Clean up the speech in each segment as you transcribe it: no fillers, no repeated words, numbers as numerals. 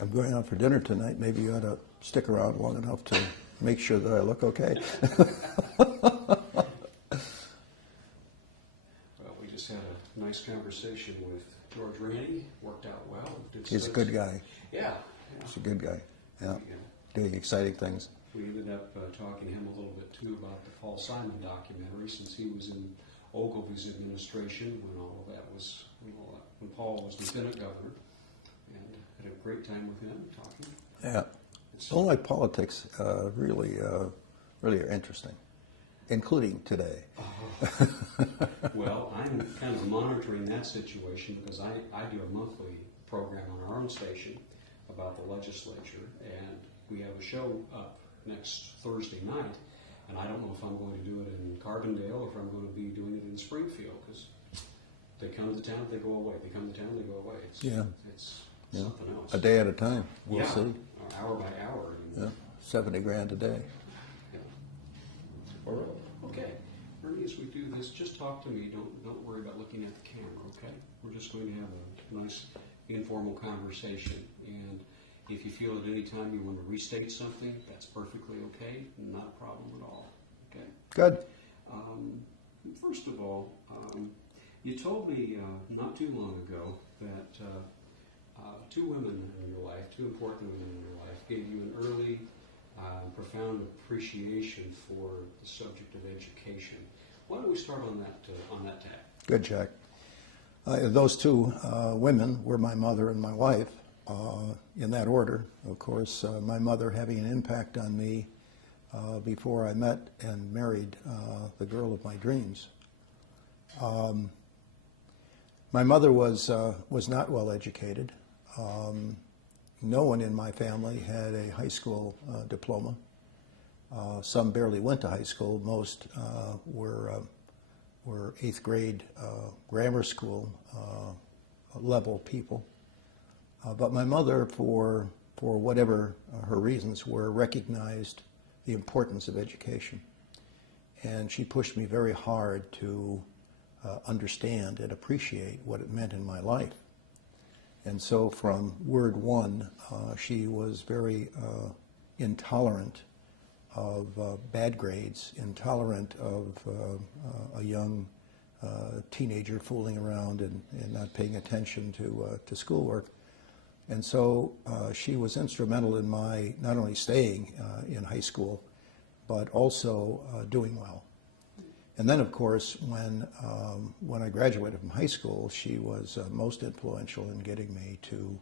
I'm going out for dinner tonight. Maybe you ought to stick around long enough to make sure that I look okay. Well, we just had a nice conversation with George Rainey. Worked out well. He's a good guy. Yeah. He's a good guy. Yeah. Doing exciting things. We ended up talking to him a little bit too about the Paul Simon documentary, since he was in Ogilvy's administration when all of that was, when Paul was lieutenant governor, and had a great time with him talking. Yeah. Illinois politics really are interesting, including today. Well, I'm kind of monitoring that situation because I do a monthly program on our own station about the legislature, and we have a show up next Thursday night, and I don't know if I'm going to do it in Carbondale or if I'm going to be doing it in Springfield, because they come to town, they go away. They come to town, they go away. It's something else. A day at a time. We'll yeah. see. Hour by hour. Yeah. $70,000 a day. Yeah. Okay. Ernie, as we do this, just talk to me. Don't worry about looking at the camera, okay? We're just going to have a nice informal conversation, and if you feel at any time you want to restate something, that's perfectly okay. Not a problem at all. Okay. Good. First of all, you told me not too long ago that two women in your life, two important women in your life, gave you an early, profound appreciation for the subject of education. Why don't we start on that tack? Good, Jack. Those two women were my mother and my wife, in that order. Of course, my mother having an impact on me before I met and married the girl of my dreams. My mother was not well educated. No one in my family had a high school diploma. Some barely went to high school. Most were 8th grade grammar school level people. But my mother, for whatever her reasons were, recognized the importance of education. And she pushed me very hard to understand and appreciate what it meant in my life. And so from word one, she was very intolerant of bad grades, intolerant of a young teenager fooling around and not paying attention to schoolwork. And so she was instrumental in my not only staying in high school, but also doing well. And then, of course, when I graduated from high school, she was most influential in getting me to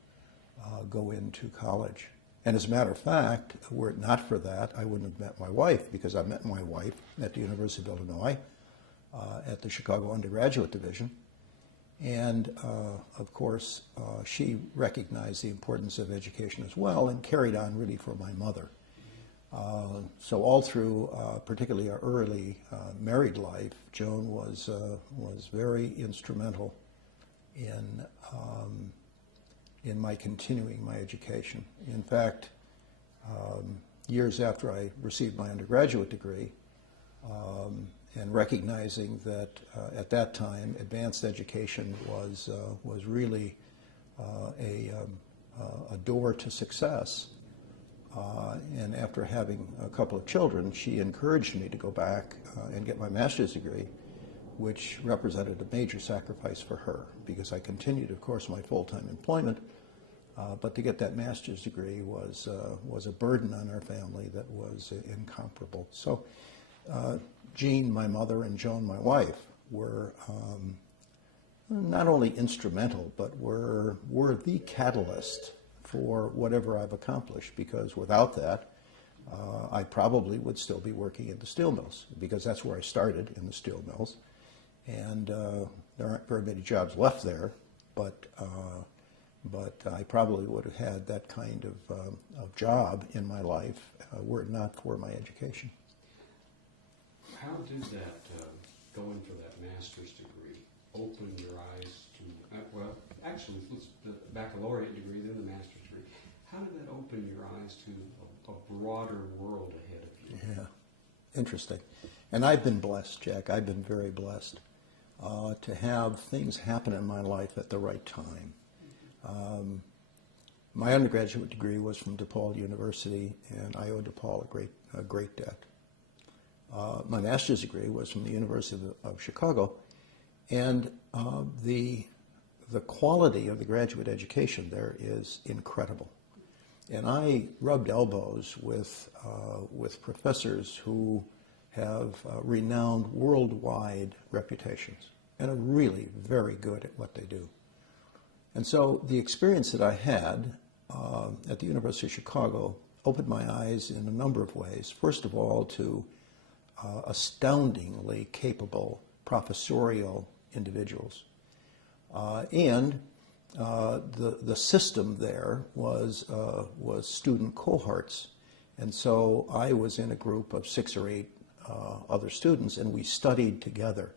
go into college. And as a matter of fact, were it not for that, I wouldn't have met my wife, because I met my wife at the University of Illinois at the Chicago Undergraduate Division. And of course, she recognized the importance of education as well and carried on really for my mother. So all through, particularly our early married life, Joan was very instrumental in my continuing my education. In fact, years after I received my undergraduate degree, and recognizing that at that time advanced education was really a door to success. And after having a couple of children, she encouraged me to go back and get my master's degree, which represented a major sacrifice for her, because I continued, of course, my full-time employment, but to get that master's degree was a burden on our family that was incomparable. So Jean, my mother, and Joan, my wife, were not only instrumental, but were the catalyst for whatever I've accomplished, because without that, I probably would still be working in the steel mills, because that's where I started, in the steel mills. And there aren't very many jobs left there, but I probably would have had that kind of job in my life were it not for my education. How did that, going for that master's degree, open your eyes to, well, actually, the baccalaureate degree, then the master's degree, how did that open your eyes to a broader world ahead of you? Yeah, interesting. And I've been blessed, Jack. I've been very blessed to have things happen in my life at the right time. My undergraduate degree was from DePaul University, and I owe DePaul a great debt. My master's degree was from the University of Chicago, and the quality of the graduate education there is incredible. And I rubbed elbows with professors who have renowned worldwide reputations and are really very good at what they do. And so the experience that I had at the University of Chicago opened my eyes in a number of ways. First of all, to astoundingly capable professorial individuals. And the system there was student cohorts. And so I was in a group of 6 or 8 other students, and we studied together.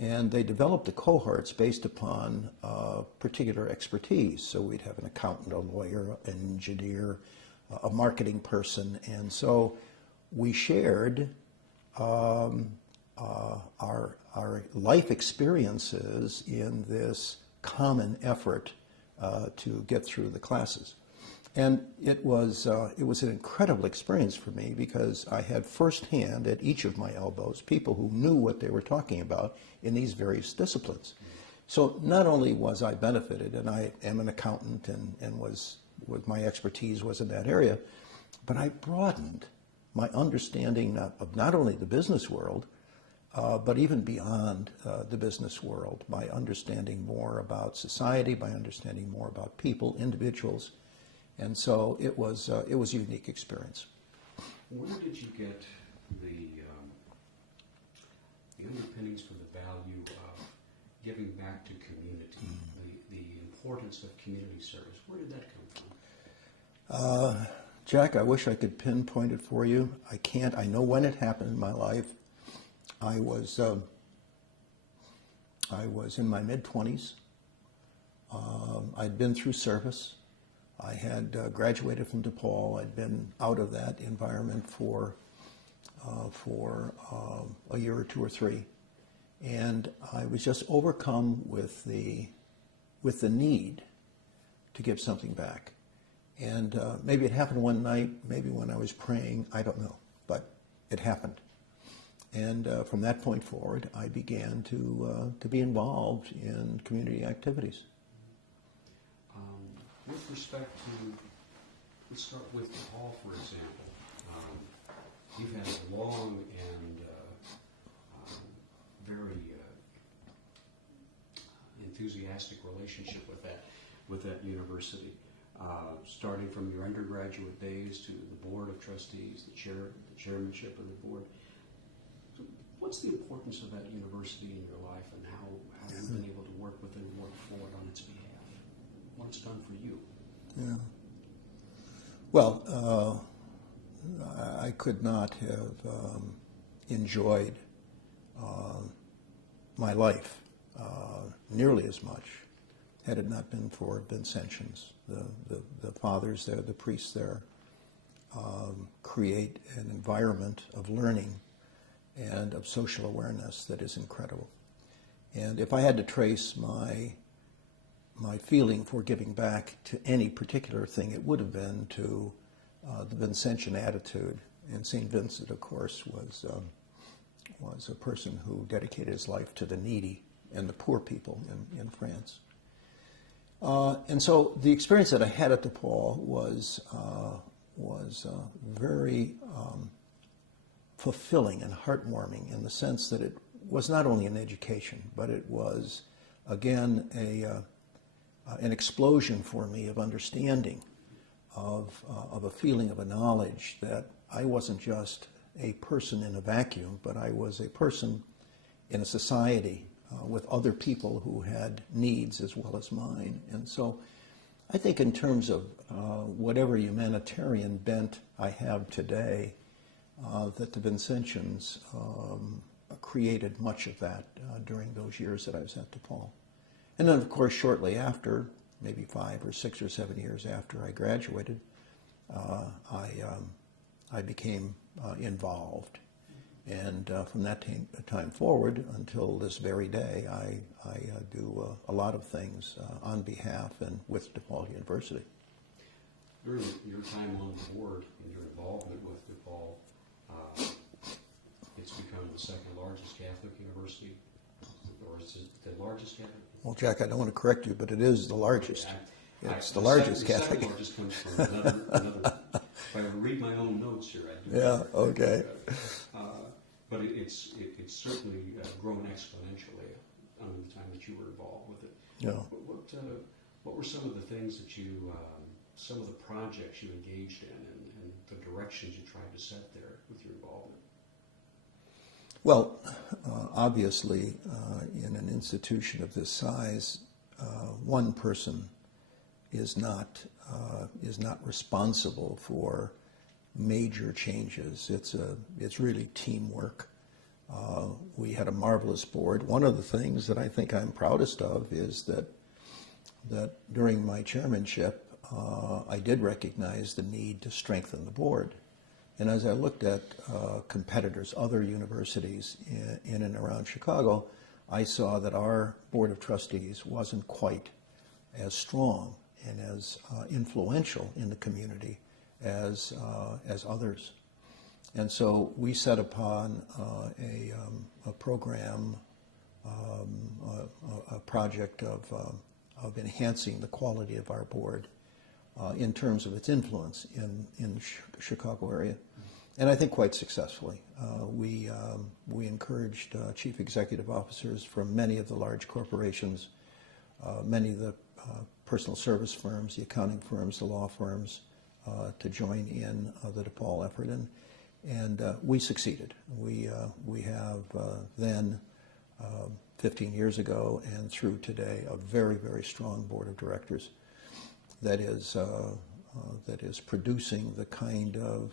And they developed the cohorts based upon particular expertise. So we'd have an accountant, a lawyer, an engineer, a marketing person. And so we shared our life experiences in this common effort to get through the classes. And it was an incredible experience for me because I had firsthand at each of my elbows people who knew what they were talking about in these various disciplines. So not only was I benefited, and I am an accountant and my expertise was in that area, but I broadened my understanding of not only the business world, but even beyond the business world, by understanding more about society, by understanding more about people, individuals. And so it was a unique experience. Where did you get the underpinnings for the value of giving back to community, the importance of community service? Where did that come from? Jack, I wish I could pinpoint it for you. I can't. I know when it happened in my life. I was in my mid-20s. I'd been through service. I had graduated from DePaul. I'd been out of that environment for a year or 2 or 3, and I was just overcome with the need to give something back. And maybe it happened one night, maybe when I was praying, I don't know, but it happened. And from that point forward, I began to be involved in community activities. With respect to, let's start with Paul, for example. You've had a long and very enthusiastic relationship with that university, starting from your undergraduate days to the board of trustees, the chairmanship of the board. So what's the importance of that university in your life, and how you've been able to work with it and work forward on its behalf? What it's done for you? Yeah. Well, I could not have enjoyed my life nearly as much had it not been for Vincentians. The fathers there, the priests there, create an environment of learning and of social awareness that is incredible. And if I had to trace my feeling for giving back to any particular thing, it would have been to the Vincentian attitude. And St. Vincent, of course, was a person who dedicated his life to the needy and the poor people in France. And so the experience that I had at DePaul was very fulfilling and heartwarming in the sense that it was not only an education, but it was, again, an explosion for me of understanding, of a feeling, of a knowledge that I wasn't just a person in a vacuum, but I was a person in a society with other people who had needs as well as mine. And so I think in terms of whatever humanitarian bent I have today, that the Vincentians created much of that during those years that I was at DePaul. And then, of course, shortly after, maybe 5 or 6 or 7 years after I graduated, I became involved. And from that time forward until this very day, I do a lot of things on behalf and with DePaul University. During your time on the board and your involvement with DePaul, it's become the second largest Catholic university, or is it the largest Catholic? Well, Jack, I don't want to correct you, but it is the largest. It's the largest The Catholic. second largest comes from another. If I were to read my own notes here, I'd do Yeah, that. okay. But it's certainly grown exponentially under the time that you were involved with it. Yeah. What were some of the things that you, some of the projects you engaged in, and the directions you tried to set there with your involvement? Well, obviously, in an institution of this size, one person is not responsible for major changes. It's really teamwork. We had a marvelous board. One of the things that I think I'm proudest of is that during my chairmanship, I did recognize the need to strengthen the board. And as I looked at competitors, other universities in and around Chicago, I saw that our Board of Trustees wasn't quite as strong and as influential in the community as others. And so we set upon a program, a project of enhancing the quality of our board in terms of its influence in the Chicago area. And I think quite successfully. We encouraged chief executive officers from many of the large corporations, many of the personal service firms, the accounting firms, the law firms, to join in the DePaul effort, and we succeeded. We have then, 15 years ago and through today, a very, very strong board of directors that is producing the kind of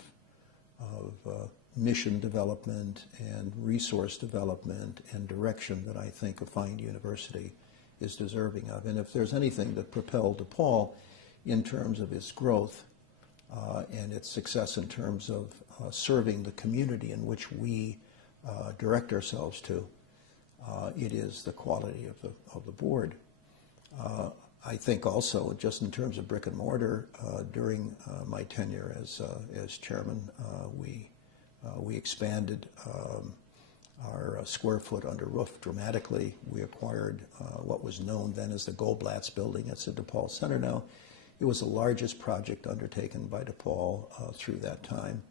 mission development and resource development and direction that I think a fine university is deserving of. And if there's anything that propelled DePaul in terms of its growth and its success in terms of serving the community in which we direct ourselves to, it is the quality of the board. I think also, just in terms of brick and mortar, during my tenure as chairman, we expanded our square foot under roof dramatically. We acquired what was known then as the Goldblatt's building. It's at DePaul Center now. It was the largest project undertaken by DePaul through that time.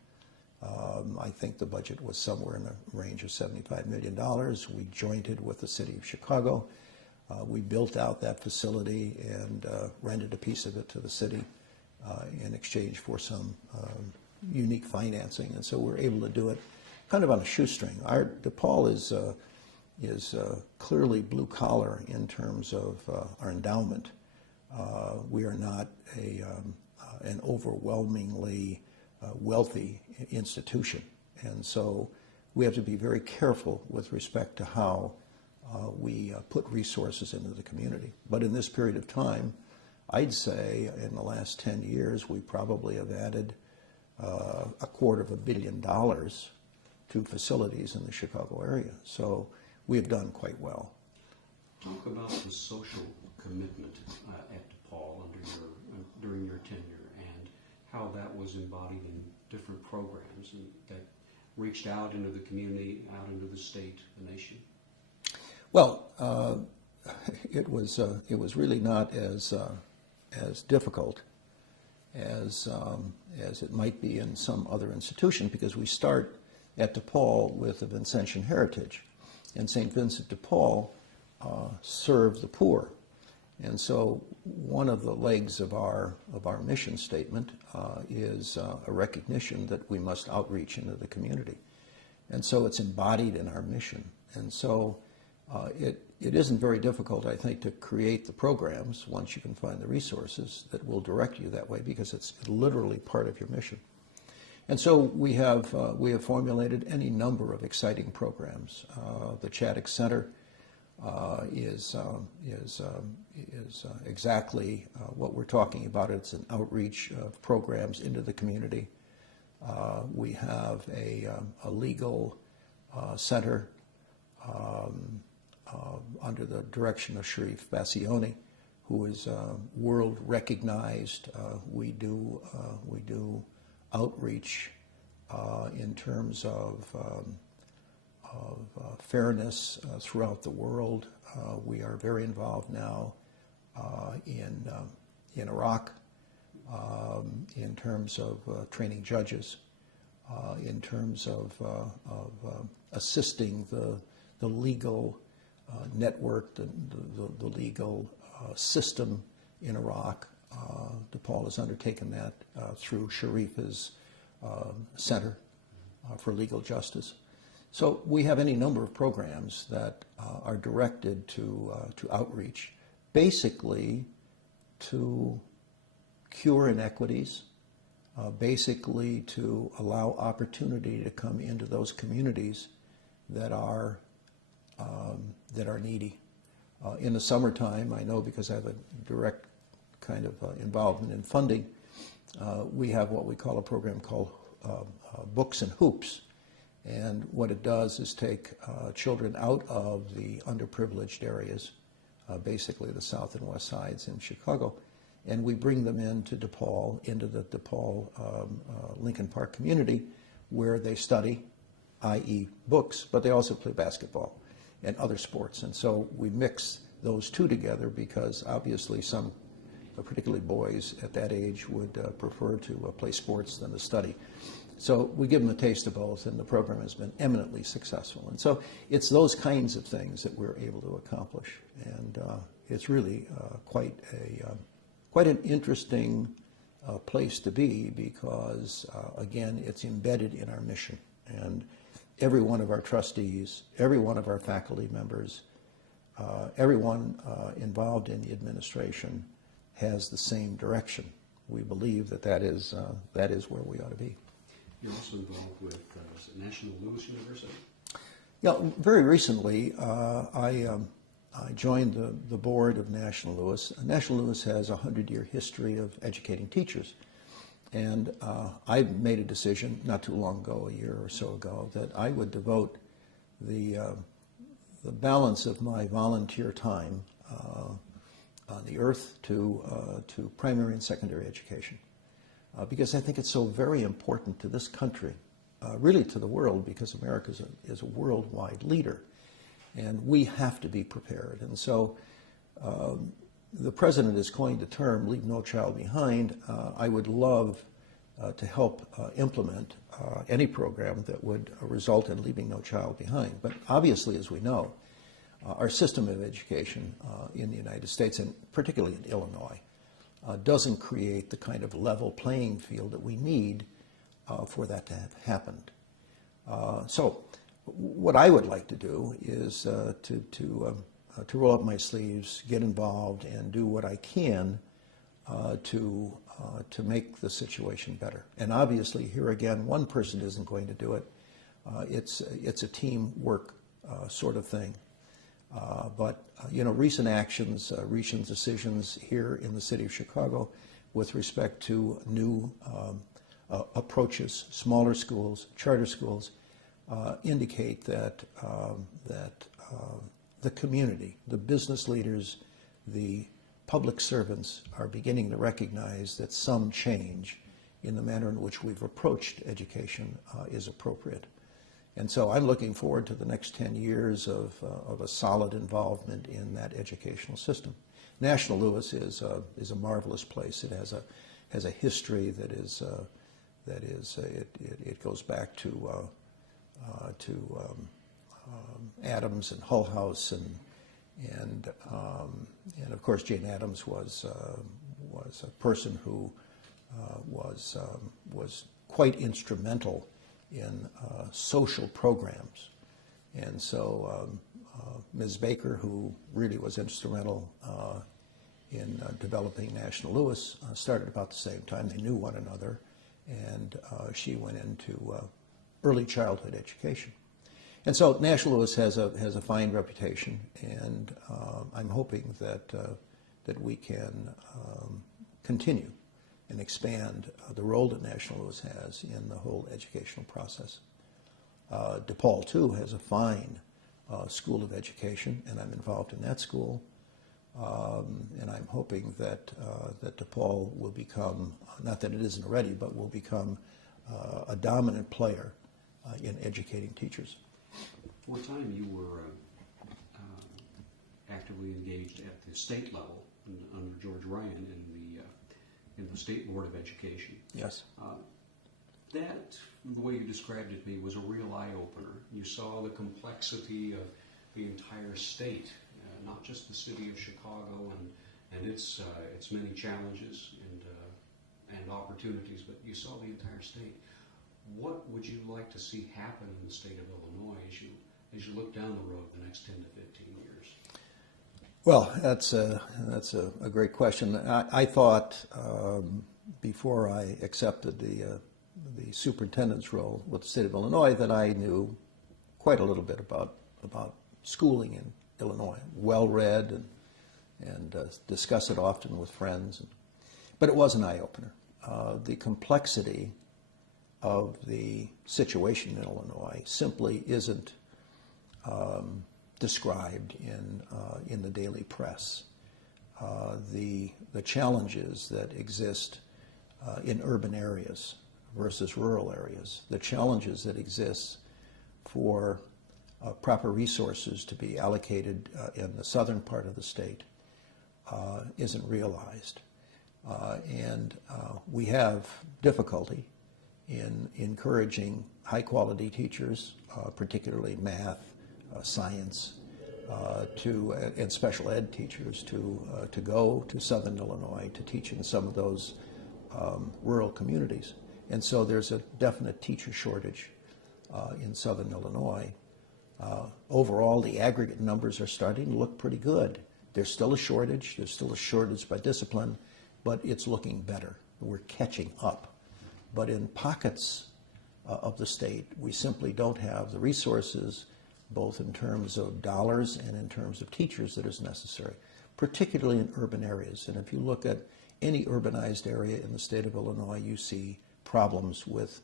I think the budget was somewhere in the range of $75 million. We jointed with the city of Chicago. We built out that facility and rented a piece of it to the city in exchange for some unique financing, and so we're able to do it kind of on a shoestring. Our DePaul is clearly blue collar in terms of our endowment. We are not an overwhelmingly wealthy institution, and so we have to be very careful with respect to how we put resources into the community. But in this period of time, I'd say in the last 10 years, we probably have added $250 million to facilities in the Chicago area. So we have done quite well. Talk about the social commitment at DePaul during your tenure, and how that was embodied in different programs and that reached out into the community, out into the state, the nation. Well, it was really not as difficult as it might be in some other institution, because we start at DePaul with a Vincentian heritage, and St. Vincent de Paul served the poor, and so one of the legs of our mission statement is a recognition that we must outreach into the community, and so it's embodied in our mission, and so. It isn't very difficult, I think, to create the programs once you can find the resources that will direct you that way, because it's literally part of your mission. And so we have formulated any number of exciting programs. The Chaddock Center is exactly what we're talking about. It's an outreach of programs into the community. We have a legal center under the direction of Sharif Bassioni, who is world recognized. We do outreach in terms of fairness throughout the world. We are very involved now in Iraq, in terms of training judges, in terms of assisting the legal network, the legal system in Iraq. DePaul has undertaken that through Sharif's Center for Legal Justice. So we have any number of programs that are directed to outreach, basically to cure inequities, basically to allow opportunity to come into those communities that are needy. In the summertime, I know because I have a direct kind of involvement in funding, we have what we call a program called Books and Hoops. And what it does is take children out of the underprivileged areas, basically the south and west sides in Chicago, and we bring them into DePaul, into the DePaul Lincoln Park community, where they study, i.e. books, but they also play basketball and other sports. And so we mix those two together because obviously some, particularly boys at that age, would prefer to play sports than to study. So we give them a taste of both, and the program has been eminently successful. And so it's those kinds of things that we're able to accomplish. And it's really quite an interesting place to be because, again, it's embedded in our mission. And every one of our trustees, every one of our faculty members, everyone involved in the administration has the same direction. We believe that is where we ought to be. You're also involved with National Louis University? Yeah, very recently I joined the board of National Louis. National Louis has a 100-year history of educating teachers. And I made a decision not too long ago, a year or so ago, that I would devote the balance of my volunteer time on the earth to primary and secondary education. Because I think it's so very important to this country, really to the world, because America is a worldwide leader. And we have to be prepared. And so the president has coined the term, leave no child behind. I would love to help implement any program that would result in leaving no child behind. But obviously, as we know, our system of education in the United States, and particularly in Illinois, doesn't create the kind of level playing field that we need for that to have happened. So what I would like to do is to roll up my sleeves, get involved, and do what I can to make the situation better. And obviously, here again, one person isn't going to do it. It's a teamwork sort of thing. But recent actions, recent decisions here in the city of Chicago with respect to new approaches, smaller schools, charter schools, indicate that the community, the business leaders, the public servants are beginning to recognize that some change in the manner in which we've approached education is appropriate. And so I'm looking forward to the next 10 years of a solid involvement in that educational system. National Louis is a marvelous place. It has a history that it goes back to Adams and Hull House and of course Jane Addams was a person who was quite instrumental in social programs. And so Ms. Baker, who really was instrumental in developing National Louis, started about the same time. They knew one another, and she went into early childhood education. And so National Louis has a fine reputation, and I'm hoping that we can continue and expand the role that National Louis has in the whole educational process. DePaul, too, has a fine school of education, and I'm involved in that school. And I'm hoping that that DePaul will become, not that it isn't already, but will become a dominant player in educating teachers. For a time, you were actively engaged at the state level under George Ryan in the State Board of Education. Yes. That, the way you described it to me, was a real eye-opener. You saw the complexity of the entire state, not just the city of Chicago and its many challenges and opportunities, but you saw the entire state. What would you like to see happen in the state of Illinois as you look down the road the next 10 to 15 years? Well, that's a great question. I thought before I accepted the superintendent's role with the state of Illinois that I knew quite a little bit about schooling in Illinois, well-read and discuss it often with friends. But it was an eye-opener. The complexity of the situation in Illinois simply isn't described in the daily press. The challenges that exist in urban areas versus rural areas, the challenges that exist for proper resources to be allocated in the southern part of the state isn't realized. And we have difficulty in encouraging high-quality teachers, particularly math, science, and special ed teachers to go to southern Illinois to teach in some of those rural communities. And so there's a definite teacher shortage in southern Illinois. Overall, the aggregate numbers are starting to look pretty good. There's still a shortage. There's still a shortage by discipline, but it's looking better. We're catching up. But in pockets of the state, we simply don't have the resources, both in terms of dollars and in terms of teachers, that is necessary, particularly in urban areas. And if you look at any urbanized area in the state of Illinois, you see problems with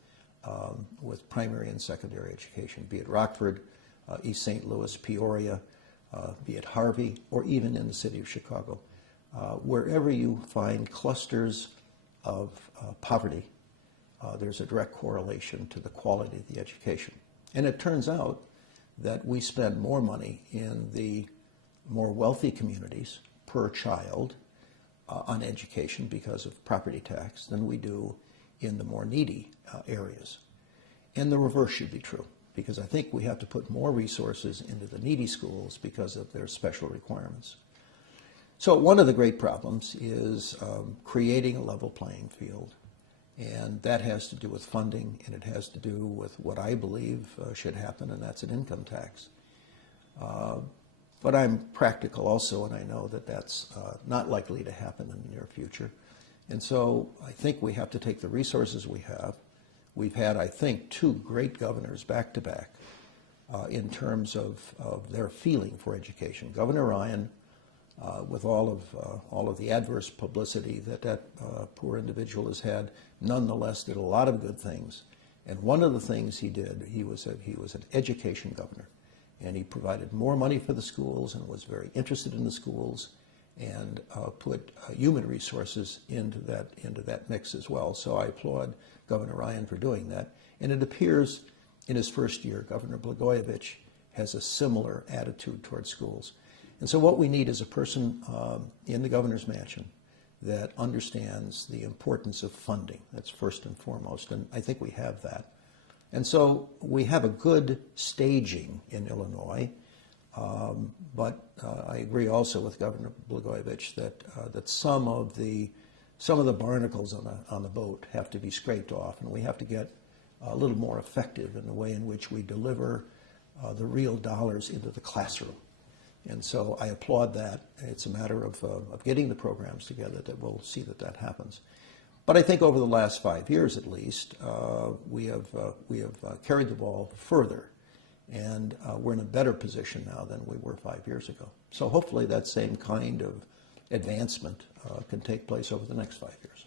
primary and secondary education, be it Rockford, East St. Louis, Peoria, be it Harvey, or even in the city of Chicago. Wherever you find clusters of poverty, there's a direct correlation to the quality of the education. And it turns out that we spend more money in the more wealthy communities per child on education because of property tax than we do in the more needy areas. And the reverse should be true, because I think we have to put more resources into the needy schools because of their special requirements. So one of the great problems is creating a level playing field. And that has to do with funding, and it has to do with what I believe should happen, and that's an income tax. But I'm practical also, and I know that that's not likely to happen in the near future. And so I think we have to take the resources we have. We've had, I think, two great governors back to back in terms of their feeling for education. Governor Ryan, with all of the adverse publicity that poor individual has had, nonetheless did a lot of good things. And one of the things he did, he was an education governor, and he provided more money for the schools and was very interested in the schools, and put human resources into that mix as well. So I applaud Governor Ryan for doing that. And it appears in his first year, Governor Blagojevich has a similar attitude towards schools. And so what we need is a person in the governor's mansion that understands the importance of funding. That's first and foremost, and I think we have that. And so we have a good staging in Illinois, but I agree also with Governor Blagojevich that some of the barnacles on the boat have to be scraped off, and we have to get a little more effective in the way in which we deliver the real dollars into the classroom. And so I applaud that. It's a matter of getting the programs together that we'll see that happens. But I think over the last 5 years at least, we have carried the ball further, and we're in a better position now than we were 5 years ago. So hopefully that same kind of advancement can take place over the next 5 years.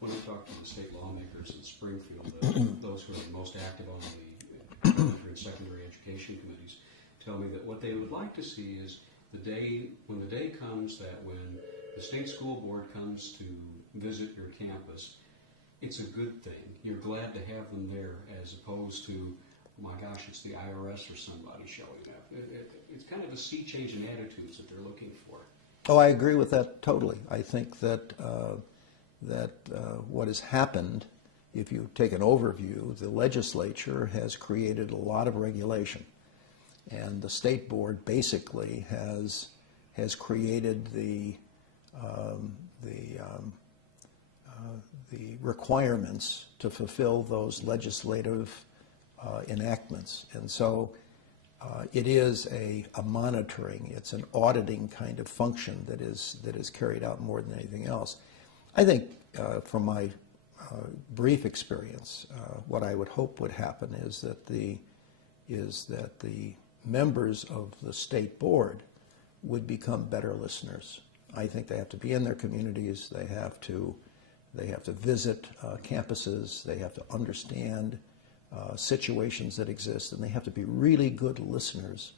When I talk to the state lawmakers in Springfield, those who are most active on the elementary and secondary education committees, tell me that what they would like to see is when the day comes that when the state school board comes to visit your campus, it's a good thing. You're glad to have them there, as opposed to, oh my gosh, it's the IRS or somebody showing up. It's kind of a sea change in attitudes that they're looking for. Oh, I agree with that totally. I think that what has happened, if you take an overview, the legislature has created a lot of regulation, and the state board basically has created the requirements to fulfill those legislative enactments. And so it is a monitoring, it's an auditing kind of function that is carried out more than anything else. I think from my brief experience, what I would hope would happen is that the members of the state board would become better listeners. I think they have to be in their communities, they have to visit campuses, they have to understand situations that exist, and they have to be really good listeners,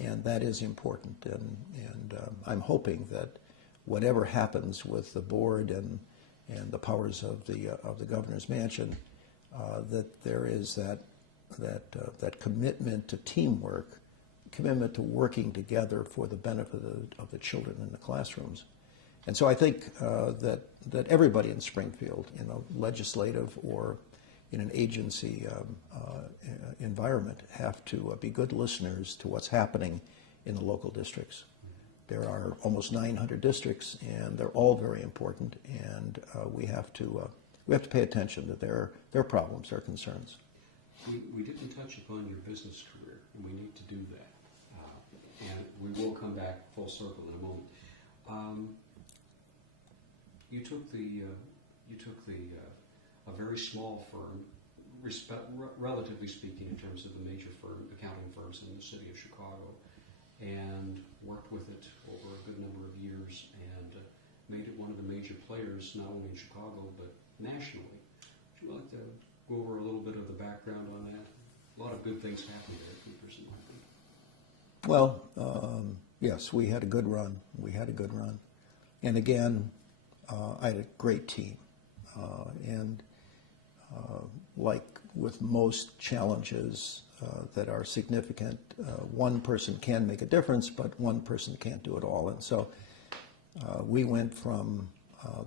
and that is important. And I'm hoping that whatever happens with the board and the powers of the governor's mansion, that there is that commitment to teamwork, commitment to working together for the benefit of the children in the classrooms. And so I think that everybody in Springfield, in a legislative or in an agency environment, have to be good listeners to what's happening in the local districts. There are almost 900 districts, and they're all very important, and we have to pay attention to their problems, their concerns. We didn't touch upon your business career, and we need to do that. And we will come back full circle in a moment. You took a very small firm, relatively speaking, in terms of the major accounting firms in the city of Chicago, and worked with it over a good number of years, and made it one of the major players, not only in Chicago but nationally. Would you like to go over a little bit of the background on that? A lot of good things happened there at Coopers, in my opinion. Well, yes, we had a good run. And again, I had a great team. And like with most challenges that are significant, one person can make a difference, but one person can't do it all. And so we went from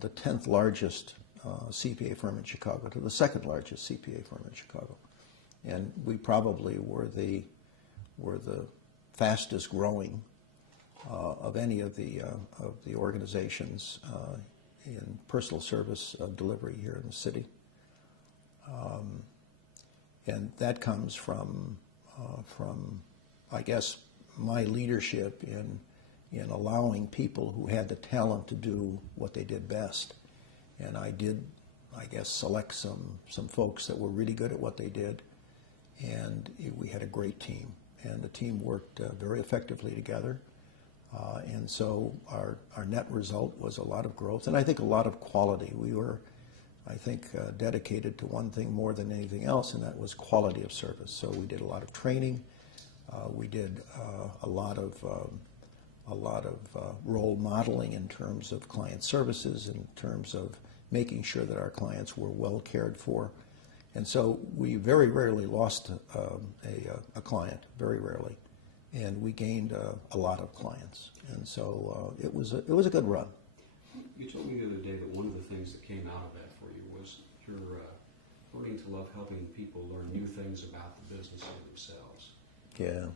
the 10th largest CPA firm in Chicago to the 2nd largest CPA firm in Chicago. And we probably were the fastest growing of any of the organizations in personal service delivery here in the city. And that comes from I guess, my leadership in allowing people who had the talent to do what they did best. And I did, I guess, select some folks that were really good at what they did, and we had a great team, and the team worked very effectively together. And so our net result was a lot of growth, and I think a lot of quality. We were, I think, dedicated to one thing more than anything else, and that was quality of service. So we did a lot of training. We did a lot of role modeling in terms of client services, in terms of making sure that our clients were well cared for. And so we very rarely lost a client, very rarely. And we gained a lot of clients. And so it was a good run. You told me the other day that one of the things that came out of that for you was your learning to love helping people learn new things about the business of themselves. Yeah.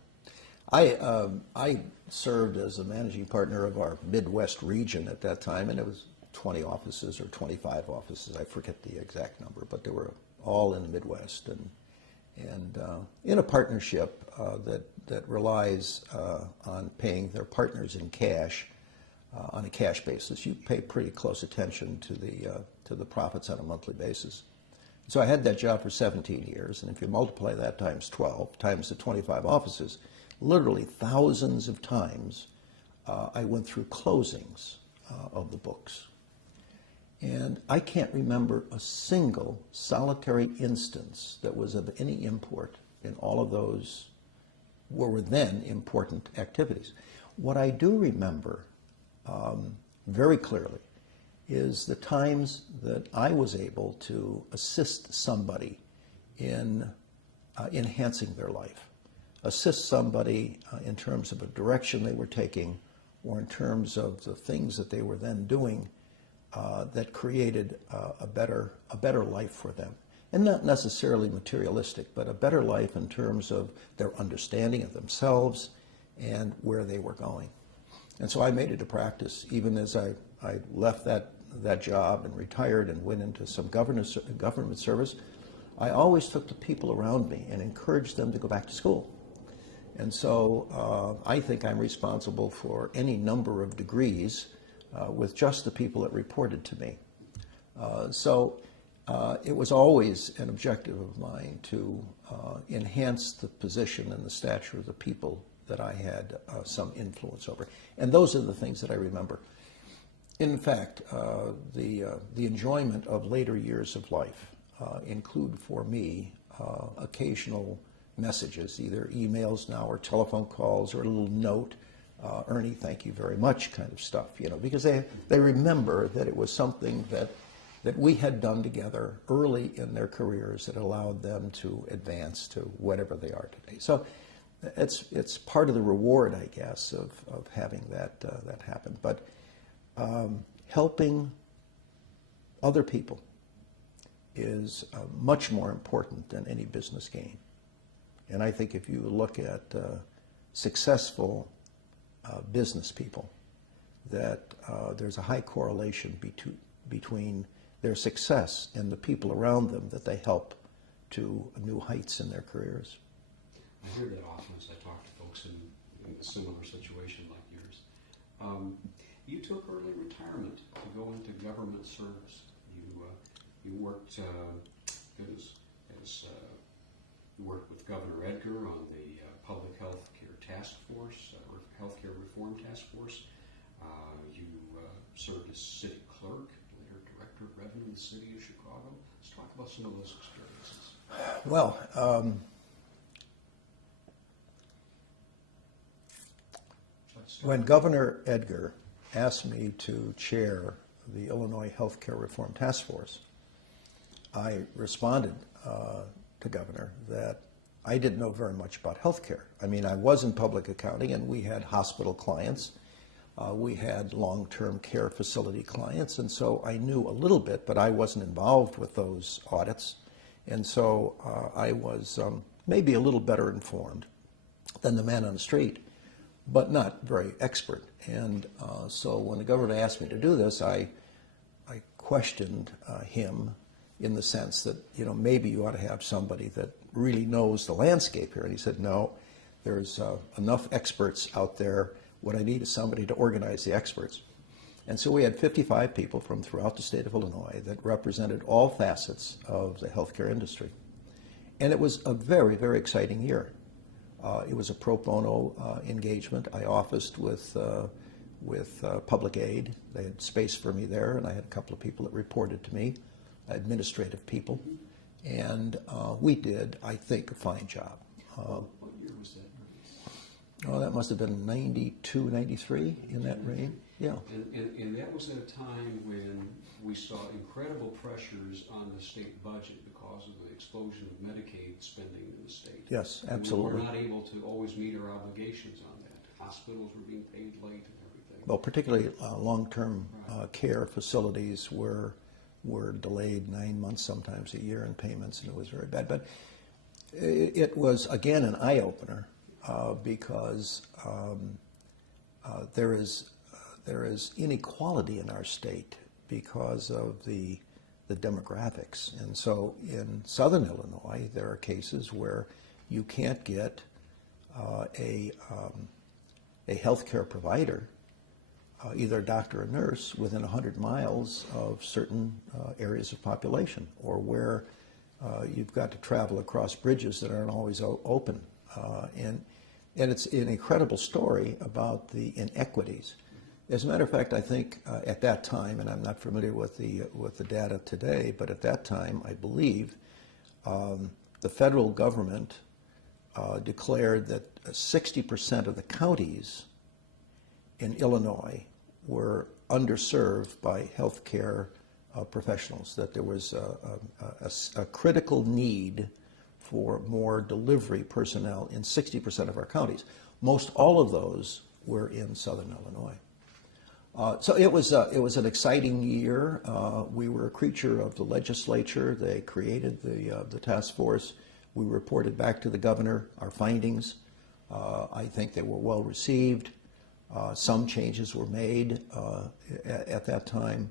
I served as a managing partner of our Midwest region at that time, and it was 20 offices or 25 offices. I forget the exact number, but they were all in the Midwest, and in a partnership that relies on paying their partners in cash on a cash basis. You pay pretty close attention to the profits on a monthly basis. So I had that job for 17 years, and if you multiply that times 12, times the 25 offices, literally thousands of times I went through closings of the books. And I can't remember a single solitary instance that was of any import in all of those what were then important activities. What I do remember very clearly is the times that I was able to assist somebody in enhancing their life, assist somebody in terms of a direction they were taking or in terms of the things that they were then doing that created a better life for them. And not necessarily materialistic, but a better life in terms of their understanding of themselves and where they were going. And so I made it a practice, even as I left that job and retired and went into some government service, I always took the people around me and encouraged them to go back to school. And so I think I'm responsible for any number of degrees with just the people that reported to me. It was always an objective of mine to enhance the position and the stature of the people that I had some influence over. And those are the things that I remember. In fact, the enjoyment of later years of life include for me occasional messages, either emails now or telephone calls or a little note, Ernie, thank you very much kind of stuff, because they remember that it was something that we had done together early in their careers that allowed them to advance to whatever they are today. So it's part of the reward, I guess, of having that happen. But helping other people is much more important than any business gain. And I think if you look at successful business people, that there's a high correlation between their success and the people around them that they help to new heights in their careers. I hear that often as I talk to folks in a similar situation like yours. You took early retirement to go into government service. You worked, you worked with Governor Edgar on the Public Health Care Task Force, Healthcare Reform Task Force. You served as city clerk, later director of revenue in the city of Chicago. Let's talk about some of those experiences. Well, when Governor Edgar asked me to chair the Illinois Healthcare Reform Task Force, I responded to Governor that I didn't know very much about healthcare. I mean, I was in public accounting, and we had hospital clients. We had long-term care facility clients, and so I knew a little bit, but I wasn't involved with those audits. And so I was maybe a little better informed than the man on the street, but not very expert. And so when the governor asked me to do this, I questioned him in the sense that, maybe you ought to have somebody that really knows the landscape here. And he said, no, there's enough experts out there. What I need is somebody to organize the experts. And so we had 55 people from throughout the state of Illinois that represented all facets of the healthcare industry. And it was a very, very exciting year. It was a pro bono engagement. I officed with public aid. They had space for me there, and I had a couple of people that reported to me, administrative people. And we did, I think, a fine job. What year was that? Oh, that must have been 92, 93, in that range. Yeah. And that was at a time when we saw incredible pressures on the state budget because of the explosion of Medicaid spending in the state. Yes, absolutely. And we were not able to always meet our obligations on that. Hospitals were being paid late and everything. Well, particularly long-term care facilities were delayed 9 months, sometimes a year in payments, and it was very bad. But it was, again, an eye-opener because there is inequality in our state because of the demographics. And so in southern Illinois, there are cases where you can't get a healthcare provider, either a doctor or nurse, within 100 miles of certain areas of population, or where you've got to travel across bridges that aren't always open. And it's an incredible story about the inequities. As a matter of fact, I think at that time, and I'm not familiar with the data today, but at that time, I believe the federal government declared that 60% of the counties in Illinois were underserved by healthcare professionals, that there was a critical need for more delivery personnel in 60% of our counties. Most all of those were in southern Illinois. So it was an exciting year. We were a creature of the legislature. They created the task force. We reported back to the governor our findings. I think they were well received. Some changes were made at that time.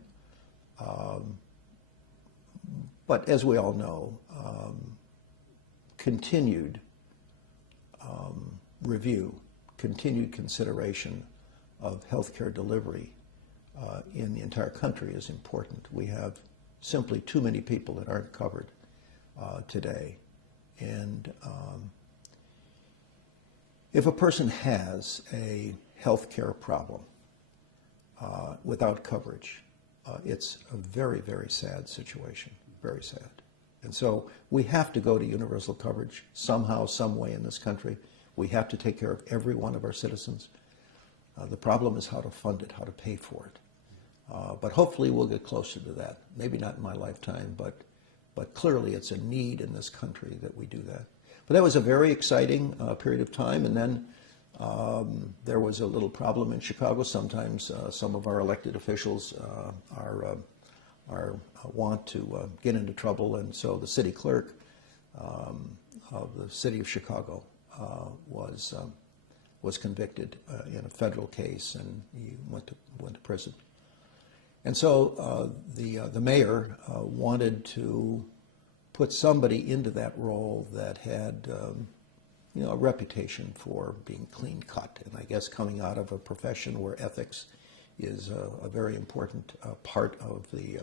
But as we all know, continued review, continued consideration of healthcare delivery in the entire country is important. We have simply too many people that aren't covered today. And if a person has a healthcare problem without coverage, it's a very, very sad situation, very sad. And so we have to go to universal coverage somehow, some way in this country. We have to take care of every one of our citizens. The problem is how to fund it, how to pay for it. But hopefully we'll get closer to that. Maybe not in my lifetime, but clearly it's a need in this country that we do that. But that was a very exciting period of time. And then there was a little problem in Chicago. Sometimes some of our elected officials want to get into trouble, and so the city clerk of the city of Chicago was convicted in a federal case, and he went to prison. And so the mayor wanted to put somebody into that role that had a reputation for being clean cut, and I guess coming out of a profession where ethics is a very important part of the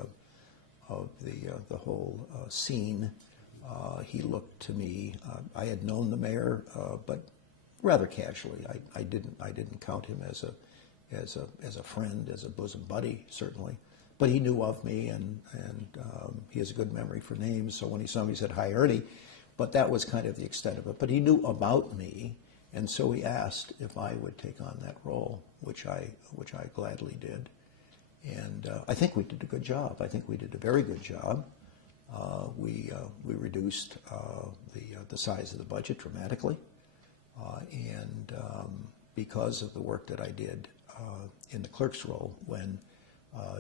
whole scene. He looked to me. I had known the mayor, but rather casually. I didn't count him as a friend, as a bosom buddy, certainly. But he knew of me, and he has a good memory for names. So when he saw me, he said, "Hi, Ernie." But that was kind of the extent of it. But he knew about me, and so he asked if I would take on that role, which I gladly did. And I think we did a good job. I think we did a very good job. We reduced the size of the budget dramatically, and because of the work that I did in the clerk's role, when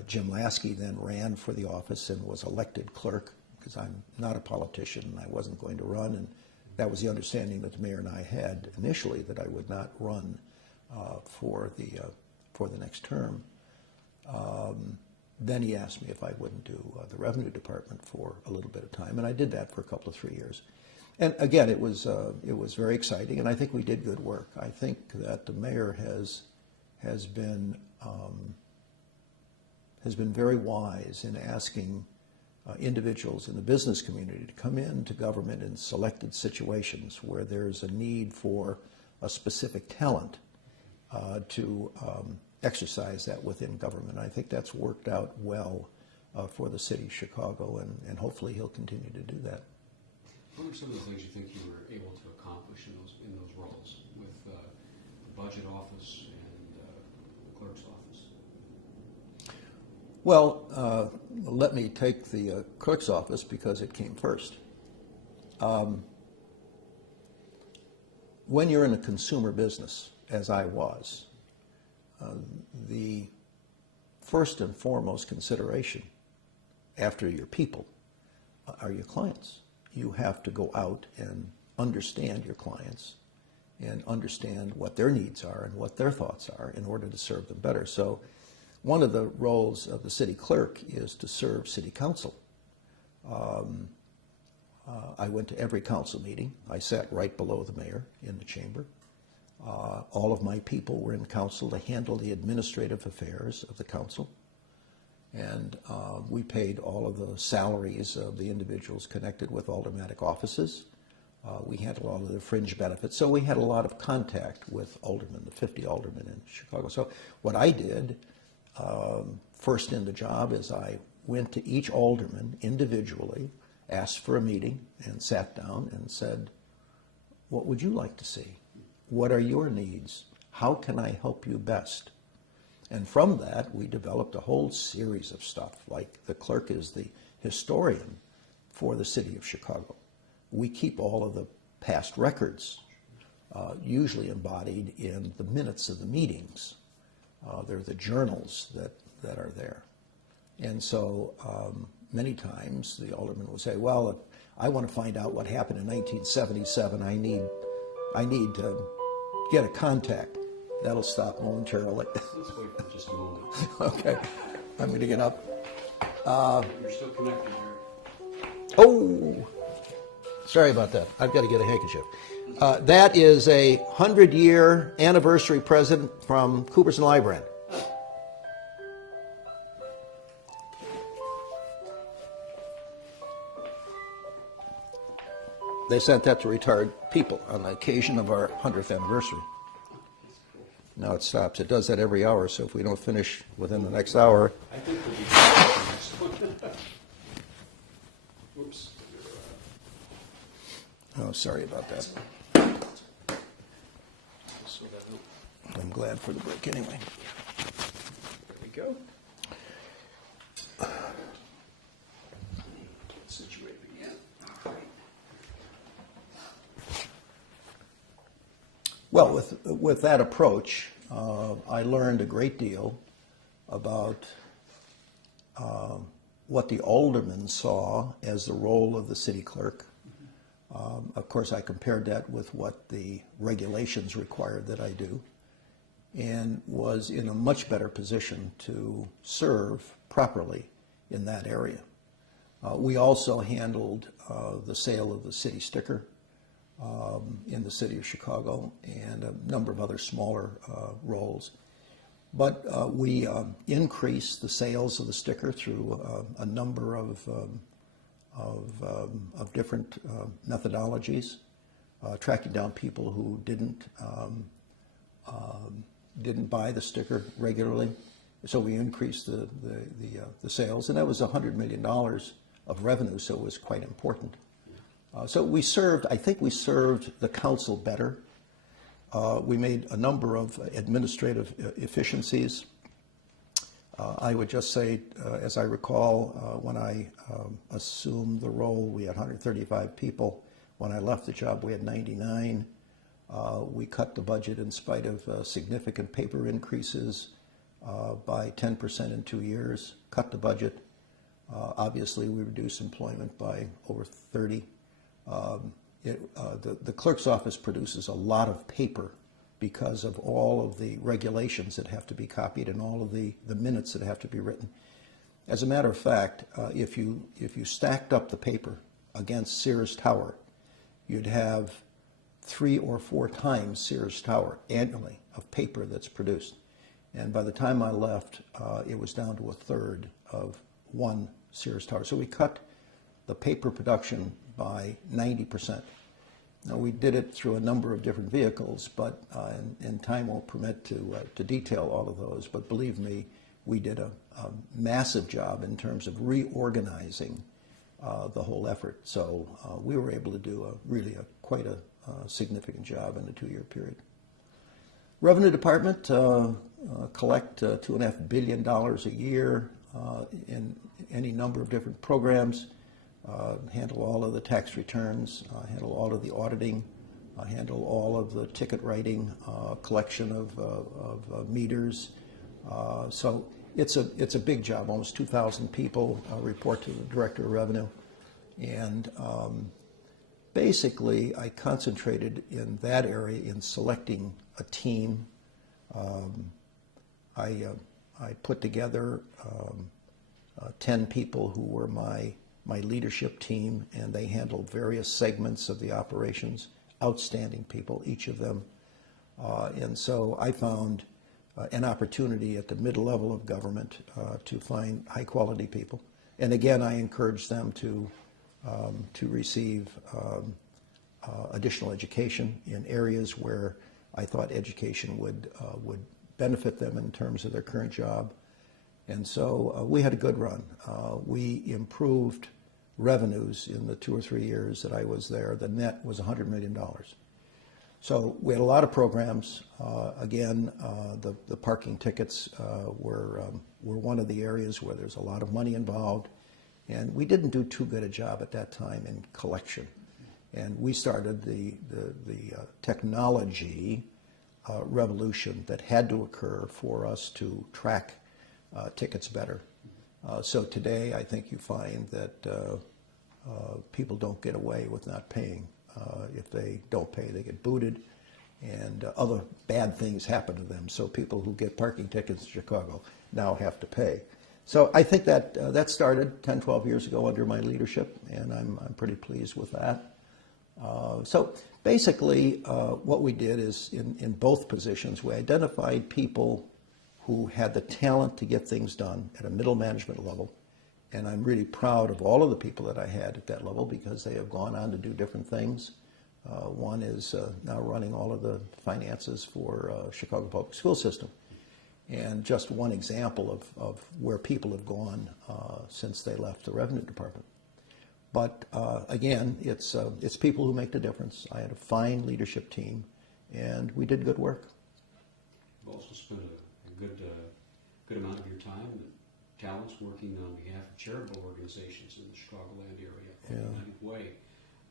Jim Lasky then ran for the office and was elected clerk, because I'm not a politician and I wasn't going to run, and that was the understanding that the mayor and I had initially, that I would not run for the next term. Then he asked me if I wouldn't do the revenue department for a little bit of time, and I did that for a couple of 3 years. And again, it was very exciting, and I think we did good work. I think that the mayor has been very wise in asking individuals in the business community to come into government in selected situations where there's a need for a specific talent to exercise that within government. I think that's worked out well for the city of Chicago, and hopefully he'll continue to do that. What are some of the things you think you were able to accomplish in those roles with the budget office and the clerk's office? Well, let me take the clerk's office because it came first. When you're in a consumer business, as I was, the first and foremost consideration after your people are your clients. You have to go out and understand your clients and understand what their needs are and what their thoughts are in order to serve them better. So one of the roles of the city clerk is to serve city council. I went to every council meeting. I sat right below the mayor in the chamber. All of my people were in council to handle the administrative affairs of the council. And we paid all of the salaries of the individuals connected with aldermanic offices. We handled all of the fringe benefits. So we had a lot of contact with aldermen, the 50 aldermen in Chicago. So what I did first in the job is I went to each alderman individually, asked for a meeting, and sat down and said, "What would you like to see? What are your needs? How can I help you best?" And from that, we developed a whole series of stuff, like the clerk is the historian for the city of Chicago. We keep all of the past records, usually embodied in the minutes of the meetings. They're the journals that are there. And so many times the alderman will say, well, if I want to find out what happened in 1977, I need to get a contact. That'll stop momentarily. Let's wait for just a moment. Okay, I'm going to get up. You're still connected here. Oh, sorry about that. I've got to get a handkerchief. That is a 100-year anniversary present from Cooperson Library. They sent that to retired people on the occasion of our 100th anniversary. Now it stops. It does that every hour, so if we don't finish within the next hour. I think we'll be back to the next one. Oops. Oh, sorry about that. So that, I'm glad for the break anyway. there we go. Situate again. All right. Well, with that approach, I learned a great deal about what the aldermen saw as the role of the city clerk. Of course, I compared that with what the regulations required that I do, and was in a much better position to serve properly in that area. We also handled the sale of the city sticker in the city of Chicago and a number of other smaller roles. But we increased the sales of the sticker through a number of different methodologies, tracking down people who didn't buy the sticker regularly. So we increased the sales, and that was $100 million of revenue, so it was quite important. So we served, I think we served the council better. We made a number of administrative efficiencies. I would just say, as I recall, when I assumed the role, we had 135 people. When I left the job, we had 99. We cut the budget in spite of significant paper increases by 10% in 2 years, cut the budget. Obviously, we reduced employment by over 30. The clerk's office produces a lot of paper because of all of the regulations that have to be copied and all of the minutes that have to be written. As a matter of fact, if you stacked up the paper against Sears Tower, you'd have 3 or 4 times Sears Tower annually of paper that's produced. And by the time I left, it was down to a third of one Sears Tower. So we cut the paper production by 90%. Now, we did it through a number of different vehicles, but and time won't permit to detail all of those. But believe me, we did a massive job in terms of reorganizing the whole effort. So we were able to do quite a significant job in a 2-year period. Revenue Department collect $2.5 billion a year in any number of different programs. Handle all of the tax returns, handle all of the auditing, handle all of the ticket writing, collection of meters. So it's a big job. Almost 2,000 people report to the Director of Revenue. And basically, I concentrated in that area in selecting a team. I put together 10 people who were my leadership team, and they handled various segments of the operations. Outstanding people, each of them. And so I found an opportunity at the middle level of government to find high-quality people. And again, I encouraged them to receive additional education in areas where I thought education would benefit them in terms of their current job. And so we had a good run. We improved revenues in the 2 or 3 years that I was there. The net was $100 million. So we had a lot of programs. Again, the parking tickets were one of the areas where there's a lot of money involved, and we didn't do too good a job at that time in collection. And we started the technology revolution that had to occur for us to track tickets better. So today, I think you find that people don't get away with not paying. If they don't pay, they get booted, and other bad things happen to them. So people who get parking tickets in Chicago now have to pay. So I think that that started 10, 12 years ago under my leadership, and I'm pretty pleased with that. So basically, what we did is in both positions, we identified people who had the talent to get things done at a middle management level. And I'm really proud of all of the people that I had at that level because they have gone on to do different things. One is now running all of the finances for Chicago Public School System. And just one example of where people have gone since they left the Revenue Department. But again, it's people who make the difference. I had a fine leadership team, and we did good work. You've also spent a good amount of your time and talents working on behalf of charitable organizations in the Chicagoland area, like United Way.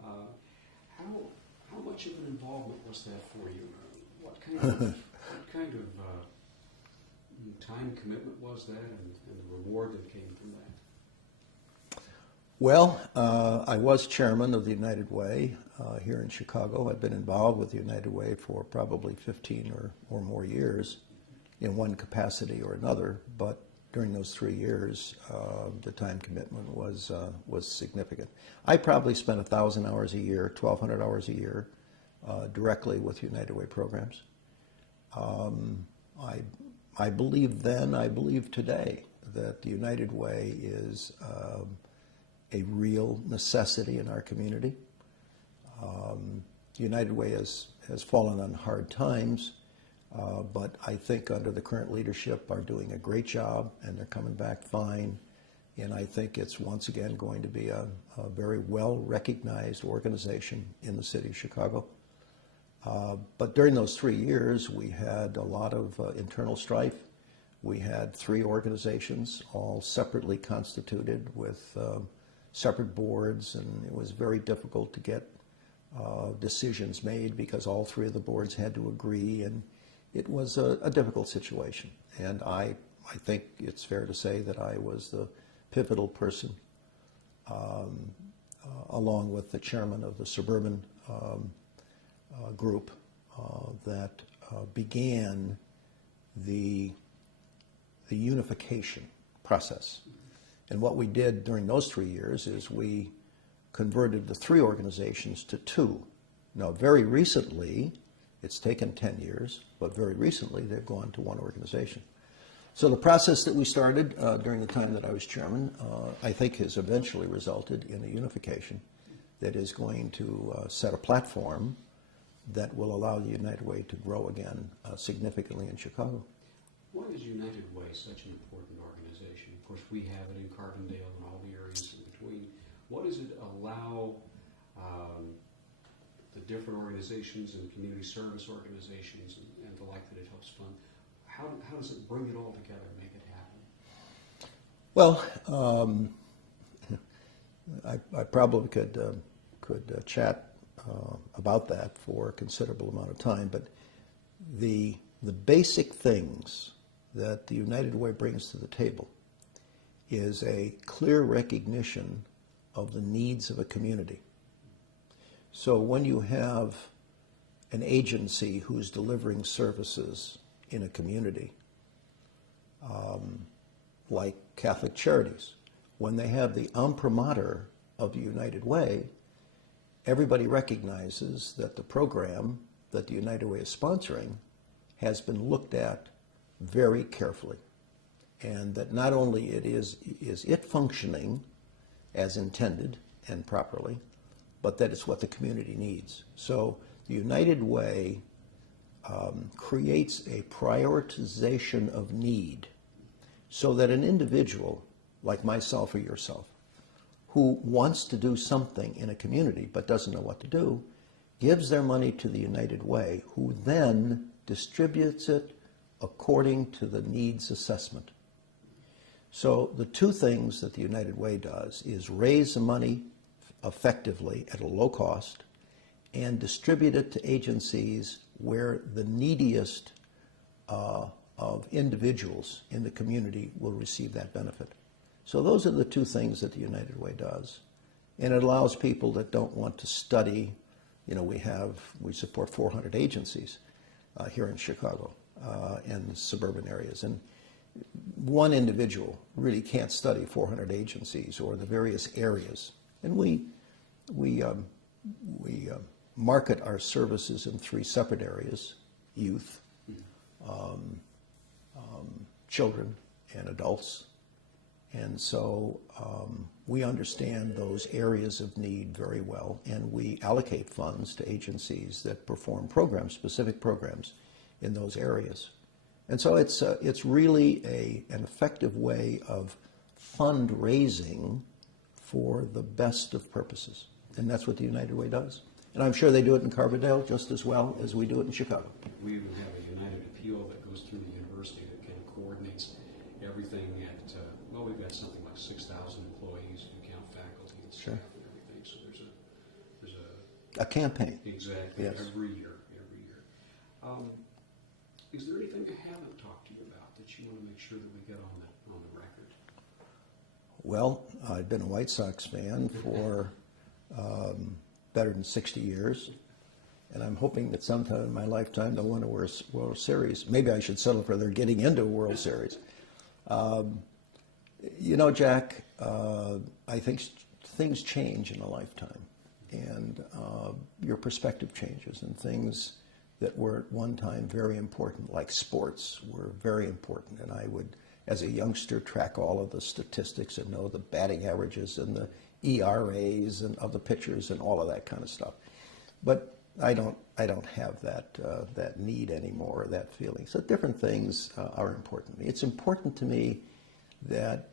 How much of an involvement was that for you? What kind of time commitment was that, and the reward that came from that? Well, I was chairman of the United Way here in Chicago. I've been involved with the United Way for probably 15 or more years in one capacity or another, but during those 3 years, the time commitment was significant. I probably spent 1,000 hours a year, 1,200 hours a year, directly with United Way programs. I believe then, I believe today, that the United Way is a real necessity in our community. United Way has fallen on hard times. But I think under the current leadership are doing a great job, and they're coming back fine. And I think it's once again going to be a very well-recognized organization in the city of Chicago. But during those 3 years, we had a lot of internal strife. We had 3 organizations, all separately constituted with separate boards, and it was very difficult to get decisions made because all 3 of the boards had to agree, and it was a difficult situation. And I think it's fair to say that I was the pivotal person, along with the chairman of the suburban group that began the unification process. And what we did during those 3 years is we converted the 3 organizations to 2. Now, very recently, it's taken 10 years, but very recently they've gone to 1 organization. So the process that we started during the time that I was chairman, I think has eventually resulted in a unification that is going to set a platform that will allow the United Way to grow again significantly in Chicago. Why is United Way such an important organization? Of course, we have it in Carbondale and all the areas in between. What does it allow the different organizations and community service organizations and the like that it helps fund? How does it bring it all together and make it happen? Well, I probably could chat about that for a considerable amount of time, but the basic things that the United Way brings to the table is a clear recognition of the needs of a community. So when you have an agency who's delivering services in a community, like Catholic Charities, when they have the imprimatur of the United Way, everybody recognizes that the program that the United Way is sponsoring has been looked at very carefully, and that not only is it functioning as intended and properly, but that it's what the community needs. So the United Way creates a prioritization of need so that an individual like myself or yourself who wants to do something in a community but doesn't know what to do gives their money to the United Way, who then distributes it according to the needs assessment. So the two things that the United Way does is raise the money effectively at a low cost and distribute it to agencies where the neediest of individuals in the community will receive that benefit. So those are the two things that the United Way does. And it allows people that don't want to study. You know, we support 400 agencies here in Chicago and suburban areas. And one individual really can't study 400 agencies or the various areas. And we market our services in three separate areas: youth, children, and adults. And so we understand those areas of need very well, and we allocate funds to agencies that perform programs, specific programs in those areas. And so it's really an effective way of fundraising for the best of purposes. And that's what the United Way does. And I'm sure they do it in Carbondale just as well as we do it in Chicago. We even have a United Appeal that goes through the university that kind of coordinates everything at, well, we've got something like 6,000 employees who count faculty and staff and everything. So there's a campaign. Exactly, Yes. every year. Is there anything I haven't talked to you about that you want to make sure that we get on the record? Well, I've been a White Sox fan for better than 60 years, and I'm hoping that sometime in my lifetime they'll win a World Series. Maybe I should settle for their getting into a World Series. You know, Jack, I think things change in a lifetime, and your perspective changes, and things that were at one time very important, like sports, were very important. And I would, as a youngster, track all of the statistics and know the batting averages and the ERAs and of the pitchers and all of that kind of stuff. But I don't have that need anymore, or that feeling. So different things are important to me. It's important to me that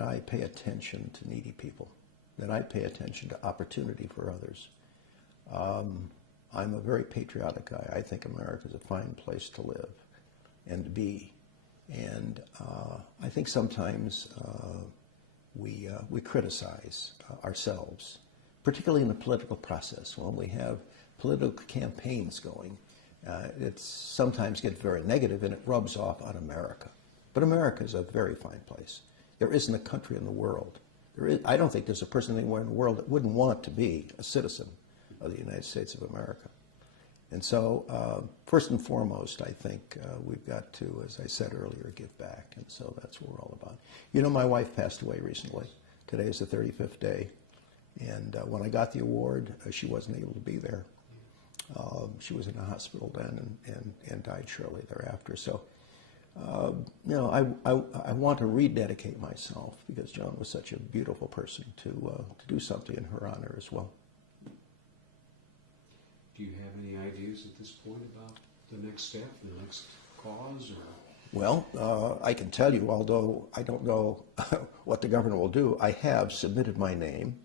I pay attention to needy people, that I pay attention to opportunity for others. I'm a very patriotic guy. I think America is a fine place to live and to be. And I think sometimes we criticize ourselves, particularly in the political process. When we have political campaigns going, it sometimes gets very negative and it rubs off on America. But America is a very fine place. There isn't a country in the world. I don't think there's a person anywhere in the world that wouldn't want to be a citizen of the United States of America. And so, first and foremost, I think we've got to, as I said earlier, give back. And so that's what we're all about. You know, my wife passed away recently. Today is the 35th day. And when I got the award, she wasn't able to be there. She was in a hospital then and died shortly thereafter. So, you know, I want to rededicate myself, because Joan was such a beautiful person, to do something in her honor as well. Do you have any ideas at this point about the next step, the next cause? Or? Well, I can tell you, although I don't know what the governor will do, I have submitted my name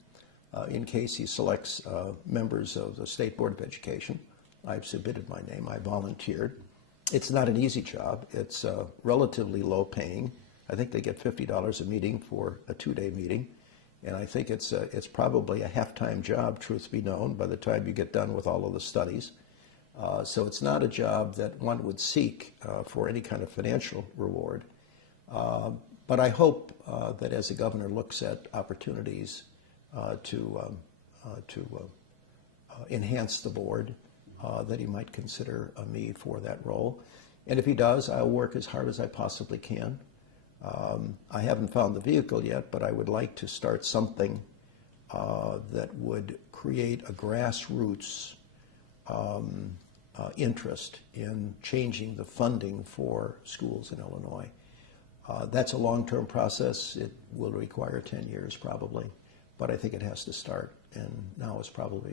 in case he selects members of the State Board of Education. I've submitted my name. I volunteered. It's not an easy job. It's relatively low paying. I think they get $50 a meeting for a 2-day meeting. And I think it's probably a half-time job, truth be known, by the time you get done with all of the studies. So it's not a job that one would seek for any kind of financial reward. But I hope that as the governor looks at opportunities to enhance the board, that he might consider me for that role. And if he does, I'll work as hard as I possibly can. I haven't found the vehicle yet, but I would like to start something that would create a grassroots interest in changing the funding for schools in Illinois. That's a long-term process. It will require 10 years probably, but I think it has to start, and now is probably